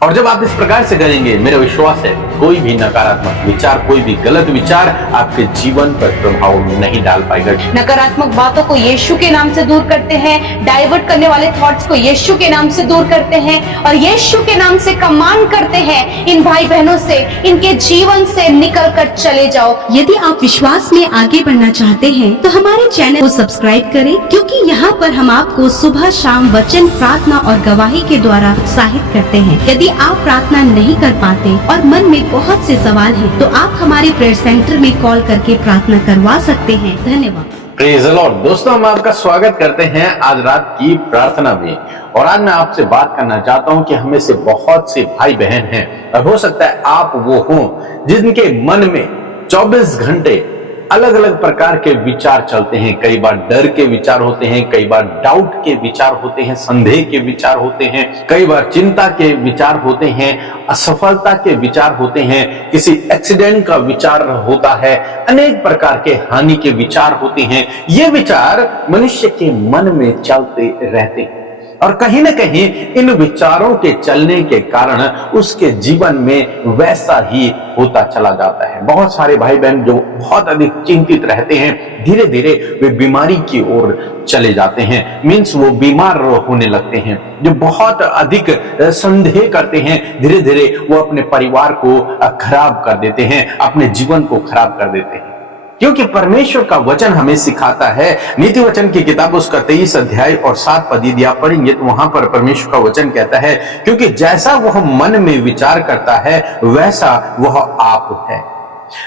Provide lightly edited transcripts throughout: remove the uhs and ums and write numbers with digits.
और जब आप इस प्रकार से करेंगे, मेरा विश्वास है कोई भी नकारात्मक विचार, कोई भी गलत विचार आपके जीवन पर प्रभाव नहीं डाल पाएगा। नकारात्मक बातों को यीशु के नाम से दूर करते हैं, डाइवर्ट करने वाले थॉट्स को यीशु के नाम से दूर करते हैं और यीशु के नाम से कमांड करते हैं इन भाई बहनों से, इनके जीवन से निकल कर चले जाओ। यदि आप विश्वास में आगे बढ़ना चाहते हैं तो हमारे चैनल को सब्सक्राइब करें, क्योंकि यहाँ पर हम आपको सुबह शाम वचन, प्रार्थना और गवाही के द्वारा उत्साहित करते हैं। यदि आप प्रार्थना नहीं कर पाते और मन में बहुत से सवाल हैं, तो आप हमारे प्रेयर सेंटर में कॉल करके प्रार्थना करवा सकते हैं। धन्यवाद। Praise the Lord. दोस्तों, हम आपका स्वागत करते हैं आज रात की प्रार्थना में। और आज मैं आपसे बात करना चाहता हूं कि हमें से बहुत से भाई बहन हैं, और हो सकता है आप वो हों जिनके मन में 24 घंटे अलग अलग प्रकार के विचार चलते हैं। कई बार डर के विचार होते हैं, कई बार डाउट के विचार होते हैं, संदेह के विचार होते हैं, कई बार चिंता के विचार होते हैं, असफलता के विचार होते हैं, किसी एक्सीडेंट का विचार होता है, अनेक प्रकार के हानि के विचार होते हैं। ये विचार मनुष्य के मन में चलते रहते हैं और कहीं ना कहीं इन विचारों के चलने के कारण उसके जीवन में वैसा ही होता चला जाता है। बहुत सारे भाई बहन जो बहुत अधिक चिंतित रहते हैं, धीरे धीरे वे बीमारी की ओर चले जाते हैं, मीन्स वो बीमार होने लगते हैं। जो बहुत अधिक संदेह करते हैं, धीरे धीरे वो अपने परिवार को खराब कर देते हैं, अपने जीवन को खराब कर देते हैं। क्योंकि परमेश्वर का वचन हमें सिखाता है, नीति वचन की किताब उसका 23 अध्याय और 7 पद यदि आप पढ़ेंगे तो वहां पर परमेश्वर का वचन कहता है, क्योंकि जैसा वह मन में विचार करता है वैसा वह आप है।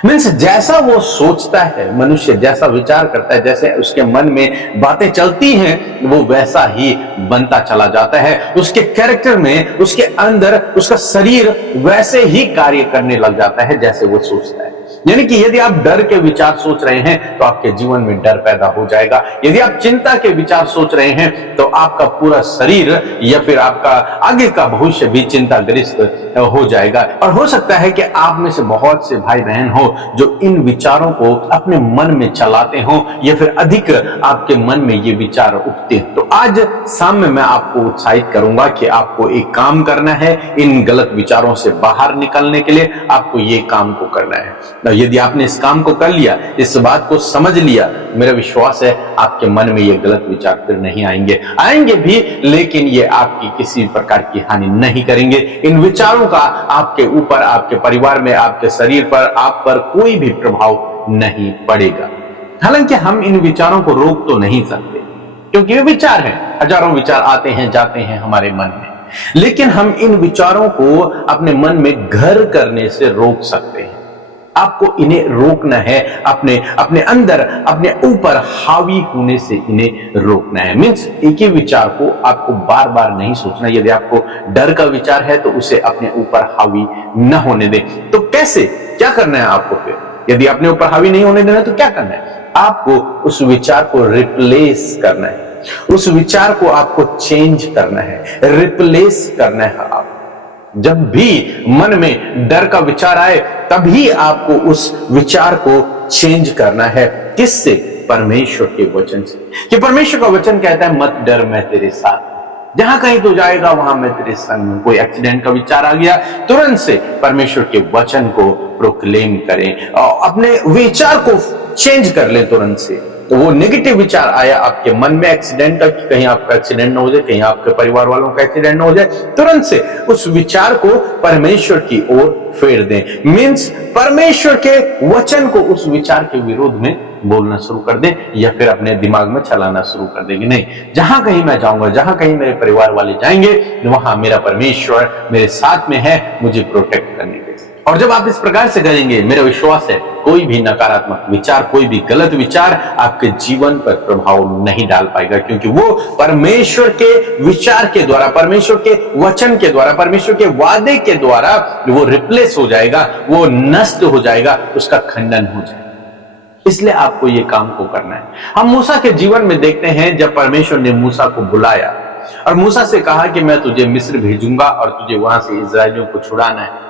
मीन्स जैसा वो सोचता है, मनुष्य जैसा विचार करता है, जैसे उसके मन में बातें चलती हैं, वो वैसा ही बनता चला जाता है। उसके कैरेक्टर में, उसके अंदर उसका शरीर वैसे ही कार्य करने लग जाता है जैसे वो सोचता है। यानी कि यदि आप डर के विचार सोच रहे हैं तो आपके जीवन में डर पैदा हो जाएगा। यदि आप चिंता के विचार सोच रहे हैं तो आपका पूरा शरीर या फिर आपका आगे का भविष्य भी चिंताग्रस्त हो जाएगा। और हो सकता है कि आप में से बहुत से भाई बहन हो जो इन विचारों को अपने मन में चलाते हो या फिर अधिक आपके मन में ये विचार उठते हैं। तो आज शाम में मैं आपको उत्साहित करूंगा कि आपको एक काम करना है, इन गलत विचारों से बाहर निकलने के लिए आपको ये काम को करना है। यदि आपने इस काम को कर लिया, इस बात को समझ लिया, मेरा विश्वास है आपके मन में ये गलत विचार फिर नहीं आएंगे भी, लेकिन ये आपकी किसी प्रकार की हानि नहीं करेंगे। इन विचारों का आपके ऊपर, आपके परिवार में, आपके शरीर पर, आप पर कोई भी प्रभाव नहीं पड़ेगा। हालांकि हम इन विचारों को रोक तो नहीं सकते, क्योंकि ये विचार हैं, हजारों विचार आते हैं जाते हैं हमारे मन में, लेकिन हम इन विचारों को अपने मन में घर करने से रोक सकते हैं। आपको इन्हें रोकना है, अपने अंदर, अपने ऊपर हावी होने से इन्हें रोकना है। मीन्स एक ही विचार को आपको बार बार नहीं सोचना। यदि आपको डर का विचार है तो उसे अपने ऊपर हावी न होने दें। तो कैसे, क्या करना है आपको फिर? यदि अपने ऊपर हावी नहीं होने देना तो क्या करना है? आपको उस विचार को रिप्लेस करना है, उस विचार को आपको चेंज करना है, रिप्लेस करना है। आप जब भी मन में डर का विचार आए तभी आपको उस विचार को चेंज करना है। किससे? परमेश्वर के वचन से। कि परमेश्वर का वचन कहता है, मत डर, मैं तेरे साथ, जहां कहीं तो जाएगा वहां मैं तेरे संग हूं। कोई एक्सीडेंट का विचार आ गया, तुरंत से परमेश्वर के वचन को प्रोक्लेम करें और अपने विचार को चेंज कर ले तुरंत से। तो वो नेगेटिव विचार आया आपके मन में एक्सीडेंट का, कि कहीं आपका एक्सीडेंट ना हो जाए, कहीं आपके परिवार वालों का एक्सीडेंट ना हो जाए, तुरंत से उस विचार को परमेश्वर की ओर फेर दें। मीन्स परमेश्वर के वचन को उस विचार के विरोध में बोलना शुरू कर दें या फिर अपने दिमाग में चलाना शुरू कर देंगे। नहीं, जहां कहीं मैं जाऊंगा, जहां कहीं मेरे परिवार वाले जाएंगे, वहां मेरा परमेश्वर मेरे साथ में है, मुझे प्रोटेक्ट करने के लिए। और जब आप इस प्रकार से करेंगे, मेरा विश्वास है कोई भी नकारात्मक विचार, कोई भी गलत विचार आपके जीवन पर प्रभाव नहीं डाल पाएगा, क्योंकि वो परमेश्वर के विचार के द्वारा, परमेश्वर के वचन के द्वारा, परमेश्वर के वादे के द्वारा वो रिप्लेस हो जाएगा, वो नष्ट हो जाएगा, उसका खंडन हो जाएगा। इसलिए आपको ये काम को करना है। हम मूसा के जीवन में देखते हैं, जब परमेश्वर ने मूसा को बुलाया और मूसा से कहा कि मैं तुझे मिस्र भेजूंगा और तुझे वहां से इस्राएलियों को छुड़ाना है,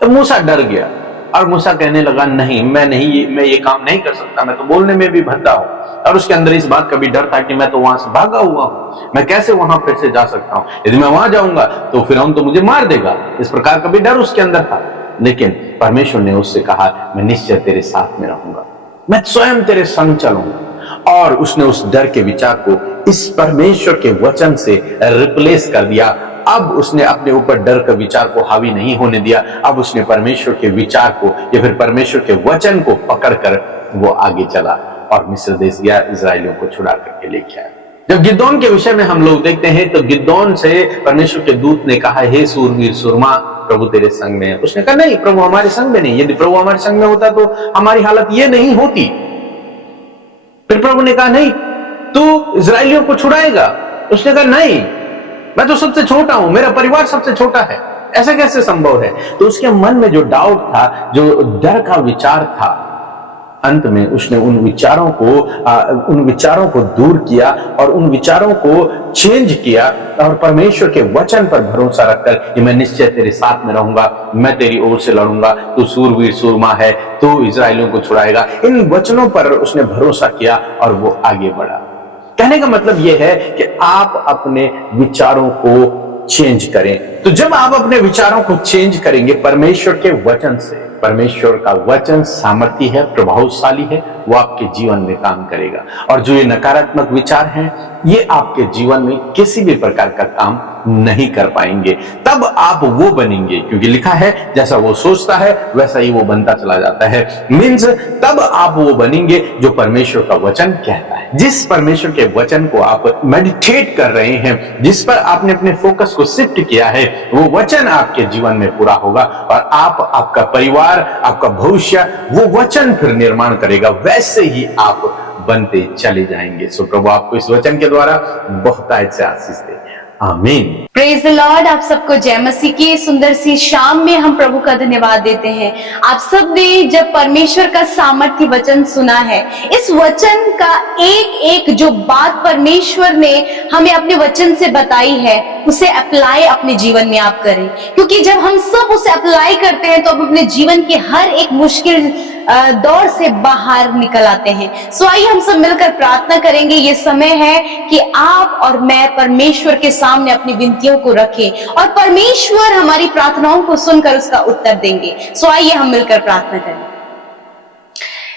तो मूसा डर गया। और मूसा कहने लगा नहीं, मैं ये काम नहीं कर सकता, मैं तो बोलने में भी भद्दा हूं। और उसके अंदर इस बात का भी डर था कि मैं तो वहां से भागा हुआ हूं, मैं कैसे वहां फिर से जा सकता हूं, यदि मैं वहां जाऊंगा तो फिरौन तो मुझे मार देगा। इस प्रकार का भी डर उसके अंदर था। लेकिन परमेश्वर ने उससे कहा, मैं निश्चय तेरे साथ में रहूंगा, मैं स्वयं तेरे संग चलूंगा। और उसने उस डर के विचार को इस परमेश्वर के वचन से रिप्लेस कर दिया। अब उसने अपने ऊपर डर के विचार को हावी नहीं होने दिया। अब उसने परमेश्वर के विचार को या फिर परमेश्वर के वचन को पकड़कर वो आगे चला और मिस्र देश गया, इजरायलियों को छुड़ा करके लेके आया। जब गिदोन के विषय में हम लोग देखते हैं तो गिदोन से परमेश्वर के दूत ने कहा, हे सूरवीर सूरमा, प्रभु तेरे संग में है। उसने कहा, नहीं प्रभु हमारे संग में नहीं, यदि प्रभु हमारे संग में होता तो हमारी हालत ये नहीं होती। फिर प्रभु ने कहा, नहीं तू इजरायलियों को छुड़ाएगा। उसने कहा, नहीं मैं तो सबसे छोटा हूं, मेरा परिवार सबसे छोटा है, ऐसा कैसे संभव है। तो उसके मन में जो डाउट था, जो डर का विचार था, अंत में उसने उन विचारों को दूर किया और उन विचारों को चेंज किया और परमेश्वर के वचन पर भरोसा रखकर कि मैं निश्चय तेरे साथ में रहूंगा, मैं तेरी ओर से लड़ूंगा, तू सूरवीर सूरमा है, तू इजरायलियों को छुड़ाएगा। इन वचनों पर उसने भरोसा किया और वो आगे बढ़ा। कहने का मतलब यह है कि आप अपने विचारों को चेंज करें। तो जब आप अपने विचारों को चेंज करेंगे परमेश्वर के वचन से, परमेश्वर का वचन सामर्थी है, प्रभावशाली है, वो आपके जीवन में काम करेगा। और जो ये नकारात्मक विचार हैं, ये आपके जीवन में किसी भी प्रकार का काम नहीं कर पाएंगे। तब आप वो बनेंगे, क्योंकि लिखा है जैसा वो सोचता है वैसा ही वो बनता चला जाता है। मीन्स तब आप वो बनेंगे जो परमेश्वर का वचन कहता है। जिस परमेश्वर के वचन को आप मेडिटेट कर रहे हैं, जिस पर आपने अपने फोकस को शिफ्ट किया है, वो वचन आपके जीवन में पूरा होगा और आपका परिवार, आपका भविष्य वो वचन फिर निर्माण करेगा। वैसे ही आप बनते चले जाएंगे। सो प्रभु आपको इस वचन के द्वारा बहुतायत से आशीष दे। आमीन। Praise the Lord. आप सबको जय मसीह की सुंदर सी शाम में हम प्रभु का धन्यवाद देते हैं। आप सब ने जब परमेश्वर का सामर्थ्य वचन सुना है, इस वचन का एक एक जो बात परमेश्वर ने हमें अपने वचन से बताई है, उसे अप्लाई अपने जीवन में आप करें। क्योंकि जब हम सब उसे अप्लाई करते हैं तो हम अपने जीवन के हर एक मुश्किल दौर से बाहर निकल आते हैं। सो आइए हम सब मिलकर प्रार्थना करेंगे। ये समय है कि आप और मैं परमेश्वर के सामने अपनी विनतियों को रखें और परमेश्वर हमारी प्रार्थनाओं को सुनकर उसका उत्तर देंगे। सो आइए हम मिलकर प्रार्थना करें।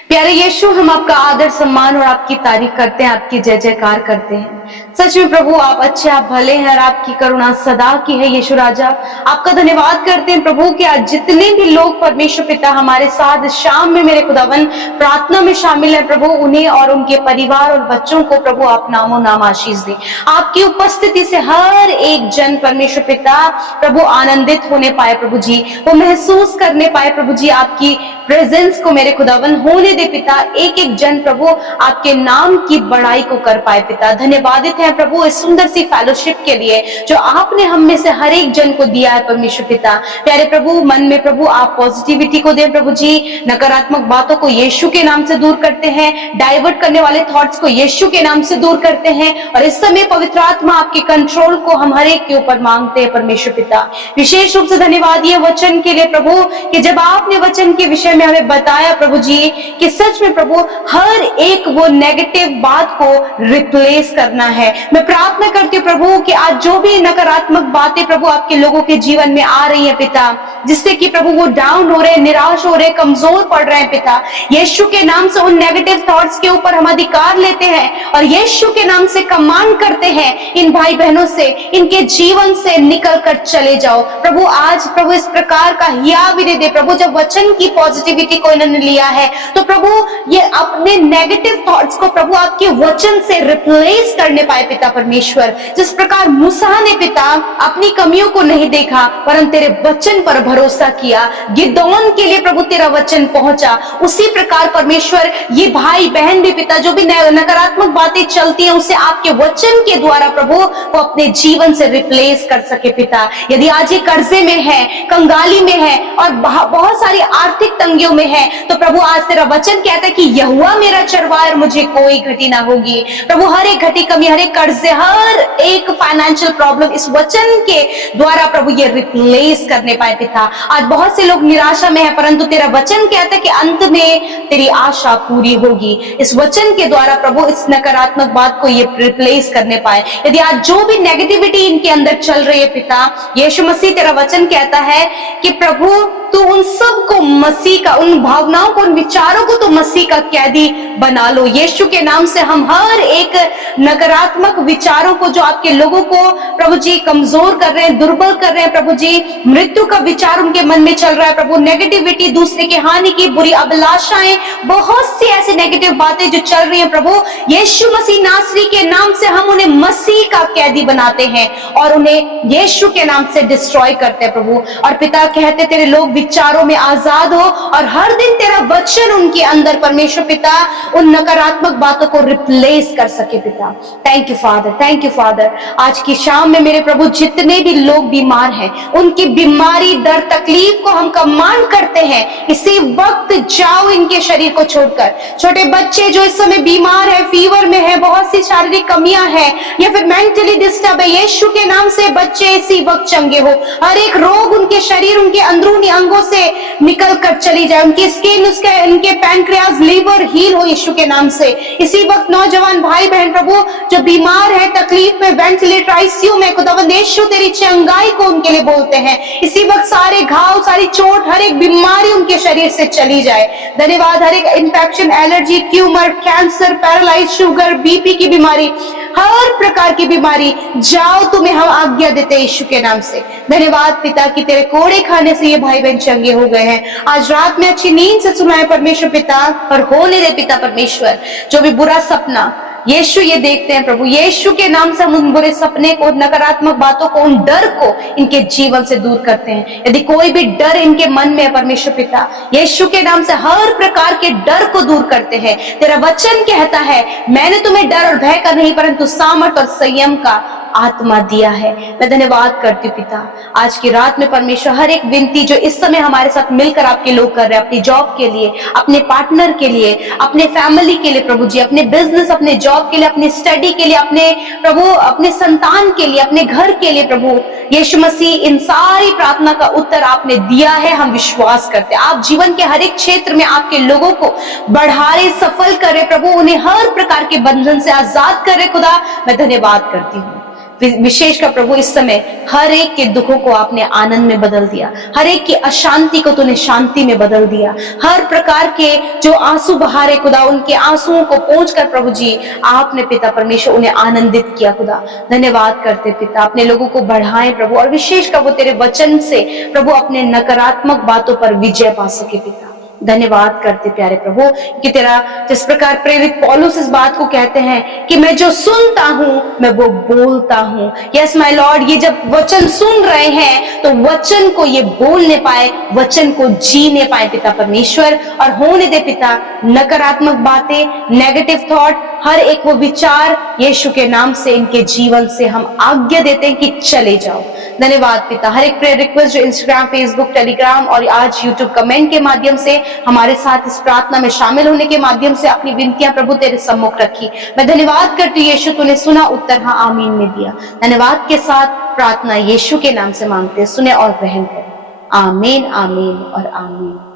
प्यारे यीशु, हम आपका आदर सम्मान और आपकी तारीफ करते हैं, आपकी जय जयकार करते हैं। सच में प्रभु आप अच्छे, आप भले हैं और आपकी करुणा सदा की है। यीशु राजा, आपका धन्यवाद करते हैं प्रभु कि आज जितने भी लोग परमेश्वर पिता हमारे साथ शाम में मेरे खुदावन प्रार्थना में शामिल है प्रभु, उन्हें और उनके परिवार और बच्चों को प्रभु आप नामों नाम आशीष दें। आपकी उपस्थिति से हर एक जन परमेश्वर पिता प्रभु आनंदित होने पाए प्रभु जी, वो महसूस करने पाए प्रभु जी आपकी प्रेजेंस को मेरे खुदावन होने दे पिता। एक एक जन प्रभु आपके नाम की बड़ाई को कर पाए पिता। धन्यवादित है प्रभु इस सुंदर सी फेलोशिप के लिए जो आपने हम में से हर एक जन को दिया है परमेश्वर पिता। प्यारे प्रभु, मन में प्रभु आप पॉजिटिविटी को दें प्रभु जी, नकारात्मक बातों को यीशु के नाम से दूर करते हैं, डाइवर्ट करने वाले थॉट्स को यीशु के नाम से दूर करते हैं। और इस समय पवित्र आत्मा आपके कंट्रोल को हम हर एक के ऊपर मांगते हैं परमेश्वर पिता। विशेष रूप से धन्यवाद ये वचन के लिए प्रभु कि जब आपने वचन के विषय में हमें बताया प्रभु जी कि सच में प्रभु हर एक वो नेगेटिव बात को रिप्लेस करना है। मैं प्रार्थना करती हूँ प्रभु कि आज जो भी नकारात्मक बातें प्रभु आपके लोगों के जीवन में आ रही है पिता, जिससे कि प्रभु वो डाउन हो रहे हैं, निराश हो रहे हैं, कमजोर पड़ रहे हैं पिता, यीशु के नाम से उन नेगेटिव थॉट्स के ऊपर हम अधिकार लेते हैं और यीशु के नाम से कमांड करते हैं इन भाई बहनों से, इनके जीवन से निकल कर चले जाओ प्रभु। आज प्रभु इस प्रकार का हिया भी दे प्रभु, जब वचन की पॉजिटिविटी को इन्होंने लिया है तो प्रभु ये अपने नेगेटिव थॉट्स को प्रभु आपके वचन से रिप्लेस करने पाए पिता परमेश्वर। जिस प्रकार मूसा ने पिता अपनी कमियों को नहीं देखा परंतु तेरे वचन पर भरोसा किया, गिदोन के लिए प्रभु तेरा वचन पहुंचा, उसी प्रकार परमेश्वर ये भाई बहन भी पिता जो भी नकारात्मक बातें चलती हैं उसे आपके वचन के द्वारा प्रभु वो अपने जीवन से रिप्लेस कर सके पिता। यदि आज ये कर्जे में है, कंगाली में है और बहुत सारी आर्थिक तंगियों में है, तो प्रभु आज तेरा वचन कहता है कि यहोवा मेरा चरवाहा और मुझे कोई घटी ना होगी। प्रभु हर एक घटी कमी, हर एक कर्जे, हर एक फाइनेंशियल प्रॉब्लम इस वचन के द्वारा प्रभु ये रिप्लेस करने पाए पिता। पिता। आज बहुत से लोग निराशा में है, परंतु तेरा वचन कहता है कि अंत में तेरी आशा पूरी होगी। इस वचन के द्वारा प्रभु इस नकारात्मक बात को ये रिप्लेस करने पाए। यदि आज जो भी नेगेटिविटी इनके अंदर चल रही है पिता, यीशु मसीह तेरा वचन कहता है कि प्रभु तू उन सब को मसीह का, उन भावनाओं को, उन विचारों को तो मसीह का कैदी बना लो। यीशु के नाम से हम हर एक नकारात्मक विचारों को जो आपके लोगों को प्रभु जी कमजोर कर रहे हैं, दुर्बल कर रहे हैं प्रभु जी, मृत्यु का विचार उनके मन में चल रहा है प्रभु, नेगेटिविटी, दूसरे की हानि की बुरी अभिलाषाएं, बहुत सी ऐसी नेगेटिव बातें जो चल रही हैं प्रभु, यीशु मसीह नासरी के नाम से हम उन्हें मसीह का कैदी बनाते हैं और उन्हें यीशु के नाम से डिस्ट्रॉय करते हैं प्रभु। और पिता कहते तेरे लोग विचारों में आजाद हो और हर दिन तेरा वचन उनके अंदर परमेश्वर पिता उन नकारात्मक बातों को रिप्लेस कर सके पिता। Thank you father, thank you father. आज की शाम में मेरे प्रभु जितने भी लोग बीमार हैं, उनकी बीमारी, दर्द, तकलीफ को हम कमांड करते हैं इसी वक्त जाओ इनके शरीर को छोड़कर। छोटे बच्चे जो इस समय बीमार है, फीवर में है, बहुत सी शारीरिक कमियां हैं या फिर मेंटली डिस्टर्ब है, यीशु के नाम से बच्चे इसी वक्त चंगे हो। हर एक रोग उनके शरीर, उनके अंदरूनी अंगों से निकल कर चली जाए, उनकी स्किन, उनके पैंक्रियाज, लीवर हील हो यीशु के नाम से। इसी वक्त नौजवान भाई बहन प्रभु जो बीमार है, तकलीफ में, वेंटिलेटर, आईसीयू में, खुदावंद यीशु तेरी चंगाई को उनके लिए बोलते हैं। इसी वक्त सारे घाव, सारी चोट, हर एक बीमारी उनके शरीर से चली जाए। धन्यवाद। हर एक infection, allergy, tumour, cancer, paralyse, sugar, BP की बीमारी, हर प्रकार की बीमारी जाओ, तुम्हें हम आज्ञा देते हैं यीशु के नाम से। धन्यवाद पिता कि तेरे कोड़े खाने से ये भाई बहन चंगे हो गए हैं। आज रात में अच्छी नींद से सुनाए परमेश्वर पिता, और होने दे पिता परमेश्वर जो भी बुरा सपना यीशु ये देखते हैं प्रभु, यीशु के नाम से हम उन बुरे सपने को, नकारात्मक बातों को, उन डर को इनके जीवन से दूर करते हैं। यदि कोई भी डर इनके मन में है परमेश्वर पिता, यीशु के नाम से हर प्रकार के डर को दूर करते हैं। तेरा वचन कहता है मैंने तुम्हें डर और भय का नहीं परंतु सामर्थ और संयम का आत्मा दिया है। मैं धन्यवाद करती हूँ पिता आज की रात में परमेश्वर हर एक विनती जो इस समय हमारे साथ मिलकर आपके लोग कर रहे हैं, अपनी जॉब के लिए, अपने पार्टनर के लिए, अपने फैमिली के लिए प्रभु जी, अपने बिजनेस, अपने जॉब के लिए, अपने स्टडी के लिए, अपने प्रभु अपने संतान के लिए, अपने घर के लिए प्रभु यीशु मसीह, इन सारी प्रार्थना का उत्तर आपने दिया है। हम विश्वास करते हैं आप जीवन के हर एक क्षेत्र में आपके लोगों को बढ़ा रहे, सफल करे प्रभु, उन्हें हर प्रकार के बंधन से आजाद करे। खुदा मैं धन्यवाद करती हूँ विशेष कर प्रभु इस समय हर एक के दुखों को आपने आनंद में बदल दिया, हर एक की अशांति को तूने शांति में बदल दिया, हर प्रकार के जो आंसू बहा रहे खुदा उनके आंसुओं को पोंछकर प्रभु जी आपने पिता परमेश्वर उन्हें आनंदित किया। खुदा धन्यवाद करते पिता, अपने लोगों को बढ़ाएं प्रभु, और विशेष कर वो तेरे वचन से प्रभु अपने नकारात्मक बातों पर विजय पा सके पिता। धन्यवाद करते प्यारे प्रभु कि तेरा जिस प्रकार प्रेरित पौलुस इस बात को कहते हैं कि मैं जो सुनता हूं मैं वो बोलता हूं। यस माय लॉर्ड, ये जब वचन सुन रहे हैं तो वचन को ये बोलने पाए, वचन को जीने पाए पिता परमेश्वर, और होने दे पिता नकारात्मक बातें, नेगेटिव थॉट, हर एक वो विचार यीशु के नाम से इनके जीवन से हम आज्ञा देते हैं कि चले जाओ। धन्यवाद पिता। हर एक प्रेयर रिक्वेस्ट जो इंस्टाग्राम, फेसबुक, टेलीग्राम और आज यूट्यूब कमेंट के माध्यम से हमारे साथ इस प्रार्थना में शामिल होने के माध्यम से अपनी विनतियां प्रभु तेरे सम्मुख रखी, मैं धन्यवाद करती हूँ यीशु, तूने सुना, उत्तर हाँ आमीन में दिया। धन्यवाद के साथ प्रार्थना यीशु के नाम से मांगते, सुने और ग्रहण कर। आमीन, आमीन और आमीन।